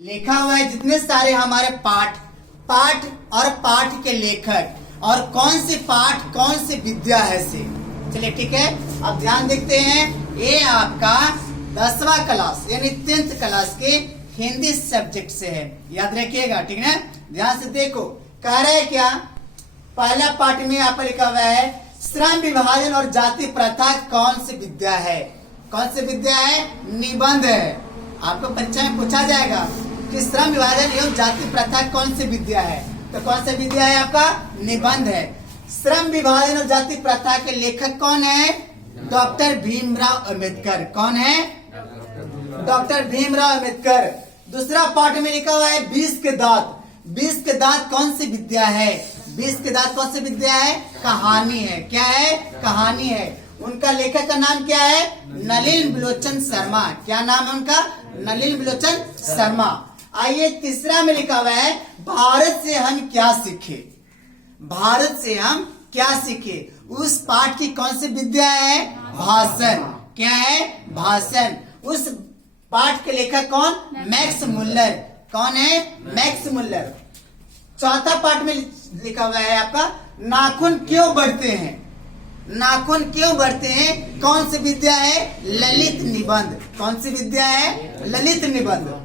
लिखा हुआ है जितने सारे हमारे पाठ और पाठ के लेखक और कौन से पाठ कौन सी विद्या है से। चलिए ठीक है, अब ध्यान देखते हैं। ये आपका 10वां क्लास यानी 10th क्लास के हिंदी सब्जेक्ट से है, याद रखिएगा ठीक है। ध्यान से देखो, कह रहा है क्या, पहला पाठ में यहाँ पर लिखा हुआ है श्रम विभाजन और जाति प्रथा कौन सी विद्या है। कौन सी विद्या है? निबंध है। आपको परीक्षा में पूछा जाएगा कि श्रम विभाजन एवं जाति प्रथा कौन सी विद्या है, तो कौन सी विद्या है? आपका निबंध है। श्रम विभाजन और जाति प्रथा के लेखक कौन है? डॉक्टर भीमराव अंबेडकर। कौन है? डॉक्टर भीमराव अंबेडकर। दूसरा पाठ में लिखा हुआ है 20 के दांत। 20 के दांत कौन सी विद्या है? 20 के दांत कौन सी विद्या है? कहानी है। क्या है? कहानी है। उनका लेखक का नाम क्या है? नलिन बिलोचन शर्मा। क्या नाम है उनका? नलिन बिलोचन शर्मा। आइए तीसरा में लिखा हुआ है भारत से हम क्या सीखे। भारत से हम क्या सीखे। उस पाठ की कौन सी विद्या है? भाषण। क्या है? भाषण। उस पाठ के लेखक कौन? Max Muller. कौन है? Max Muller. चौथा पाठ में लिखा हुआ है आपका नाखून क्यों बढ़ते हैं। नाखून क्यों बढ़ते हैं कौन सी विद्या है? ललित निबंध। कौन सी विद्या है? ललित निबंध।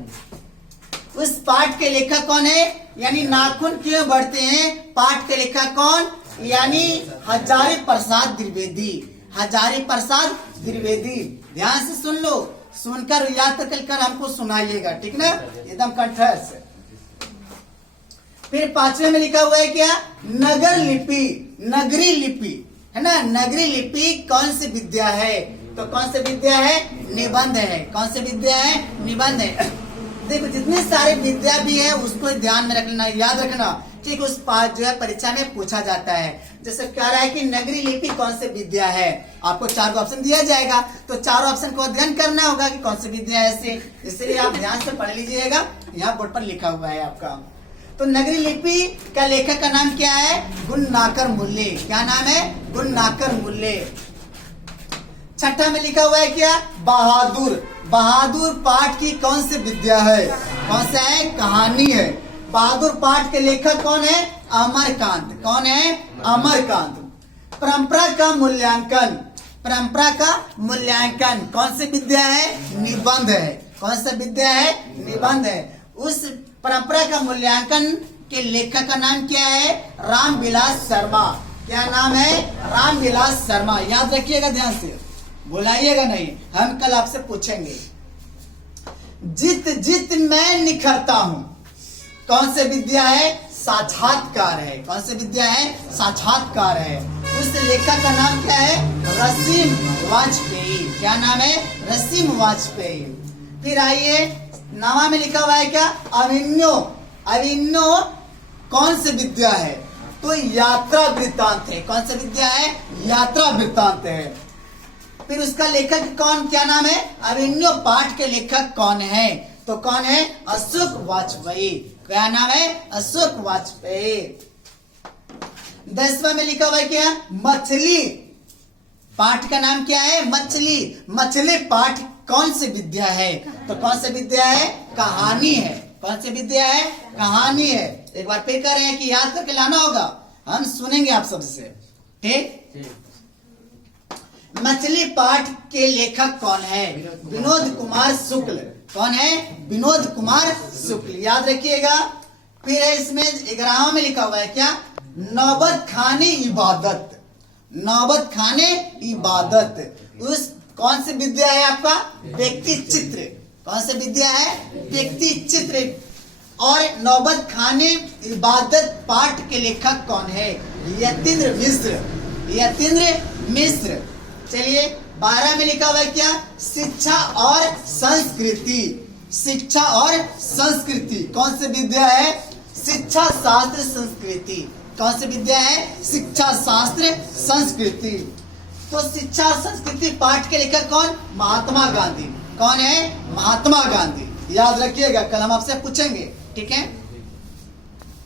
उस पाठ के लेखक कौन है? यानी नाखून क्यों बढ़ते हैं पाठ के लेखक कौन? यानी हजारी प्रसाद द्विवेदी। हजारी प्रसाद द्विवेदी। ध्यान से सुन लो, सुनकर याद कर हमको सुनाइएगा, ठीक ना, एकदम कंठस्थ से। फिर पांचवे में लिखा हुआ है क्या? नगर लिपि। नगरी लिपि है ना। नगरी लिपि कौन सी विद्या है? तो कौन सी विद्या है? निबंध है। कौन सी विद्या है? निबंध है। देखो जितने सारे विद्या भी है उसको ध्यान में रखना, याद रखना, ठीक। उस पाठ जो है परीक्षा में पूछा जाता है। जैसे कह रहा है कि नगरी लिपि कौन सी विद्या है, आपको 4 ऑप्शन दिया जाएगा, तो 4 ऑप्शन को अध्ययन करना होगा कि कौन सी विद्या है ऐसे। इसलिए आप ध्यान से पढ़ लीजिएगा, यहाँ बोर्ड पर लिखा हुआ है आपका। तो नगरी लिपि का लेखक का नाम क्या है? गुणनाकर मूल्य। क्या नाम है? गुणनाकर मूल्य। छठा में लिखा हुआ है क्या? बहादुर। बहादुर पाठ की कौन सी विद्या है? कौन सा है? कहानी है। बहादुर पाठ के लेखक कौन है? अमरकांत। कौन है? अमरकांत। परंपरा का मूल्यांकन। परंपरा का मूल्यांकन कौन सी विद्या है? निबंध है। कौन सा विद्या है? निबंध है। उस परंपरा का मूल्यांकन के लेखक का नाम क्या है? रामविलास शर्मा। क्या नाम है? रामविलास शर्मा। याद रखिएगा, ध्यान से बुलाइएगा नहीं, हम कल आपसे पूछेंगे। जित जित मैं निखरता हूं कौन सी विद्या है? साक्षात्कार है। कौन सी विद्या है? साक्षात्कार है। उस लेखक का नाम क्या है? रसीम वाजपेयी। क्या नाम है? रसीम वाजपेयी। फिर आइए 9वां में लिखा हुआ है क्या? अभिन्यो। अभिन्यो कौन सी विद्या है? तो यात्रा वृत्तांत है। कौन सी विद्या है? यात्रा वृत्तांत है। फिर उसका लेखक कौन? क्या नाम है? अभिन्यो पाठ के लेखक कौन है? तो कौन है? अशोक वाजपेयी। क्या नाम है? अशोक वाजपेयी। 10वां में लिखा हुआ है क्या? मछली। पाठ का नाम क्या है? मछली। मछली पाठ कौन सी विद्या है? तो कौन सी विद्या है? कहानी है। कौन सी विद्या है? कहानी है। एक बार फिर कह रहे हैं कि याद करके लाना होगा, हम सुनेंगे आप सबसे, ठीक। मछली पाठ के लेखक कौन है? विनोद कुमार शुक्ल। कौन है? विनोद कुमार शुक्ल। याद रखिएगा। फिर है इसमें 11वां में लिखा हुआ है क्या? नौबत खाने इबादत। नौबत खाने इबादत। उस कौन सी विद्या है आपका? व्यक्ति चित्र। कौन सी विद्या है? व्यक्ति चित्र। और नौबत खाने इबादत पाठ के लेखक कौन है? यतीन्द्र मिश्र। यतीन्द्र मिश्र। चलिए 12 में लिखा हुआ है क्या? शिक्षा और संस्कृति। शिक्षा और संस्कृति कौन सी विद्या है? शिक्षा शास्त्र संस्कृति। कौन सी विद्या है? शिक्षा शास्त्र संस्कृति। तो शिक्षा और संस्कृति पाठ के लेखक कौन? महात्मा गांधी। कौन है? महात्मा गांधी। याद रखिएगा, कल हम आपसे पूछेंगे, ठीक है।